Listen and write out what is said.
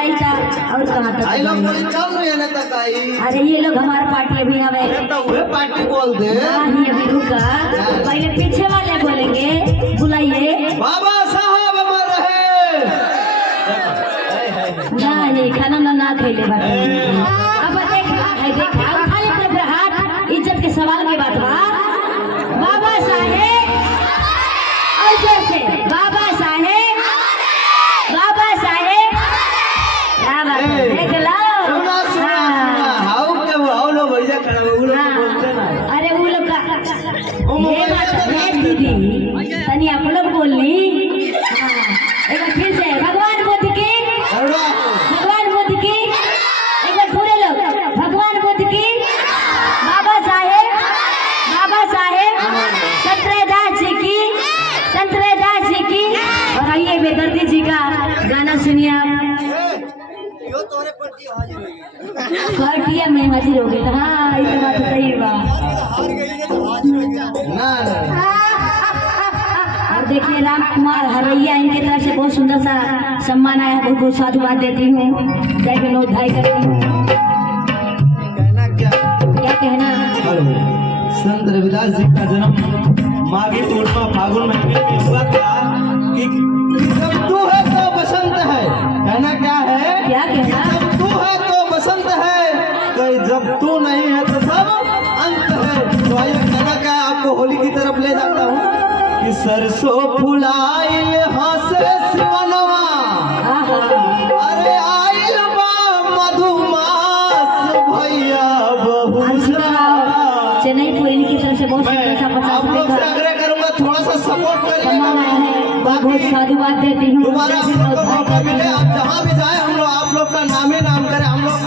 आई था और कहाँ तक आई लोग बोली चल रही है ना तक आई। अरे ये लोग हमारे पार्टी अभी हमें तो वह पार्टी बोल दे। नहीं अभी रुका, पहले पीछे वाले बोलेंगे, बुलाइए। बाबा साहब अमर रहे। नहीं खाना ना खेले बात। अब देखा उठा ले अपने हाथ, इज्जत के सवाल की बात बा। बाबा साहेब ऐसे से बाबा साहेब बाबा साहेब क्या बात है, देख लो। सुना सुना सुना हाउ के हाउ लोग भैया खड़ा वो लोग बोलते ना। अरे वो लोग का ये बात है दीदी, तनी आप लोग बोलनी। एक बार फिर से भगवान बुद्ध की, भगवान बुद्ध की, एक बार पूरे लोग भगवान बुद्ध की, बाबा साहेब संतरेदास जी की, संतरेदास जी की। और आइए बेदर्दी जी का गाना सुनिए आप। पार्टिया में हाजिर हो गई। हाँ ये बात सही बा। ना और देखिए राम कुमार हरैया, इनकी तरफ से बहुत सुंदर सा सम्मान आया, बहुत बहुत साधुवाद देती हूँ, जय विनोद भाई करती हूँ। कहना क्या कहना? संत रविदास जी का जन्म माघी पूर्णिमा फागुन महीने में हुआ था कि जब तू है तो बसंत है। कहना क्या है? क्या कहना? जब तू है तो बसंत है, कहीं जब तू नहीं है तो सब अंत है। तो आइए कहना क्या है, आपको होली की तरफ ले जाता हूँ कि सरसों फुलाइल हंसे सिवनवा, अरे आइल बा मधुमास भैया बहुरा। चेन्नई पूरी की तरफ से बहुत सुंदर सा आप लोग से 50 आग्रह करूंगा थोड़ा सा सपोर्ट सम्मान आया करिएगा। है, बहुत बहुत साधुवाद देती हूँ। दोबारा आप लोग को मौका मिले, आप जहाँ भी जाए हम लोग आप लोग का नाम ही नाम करें। हम लोग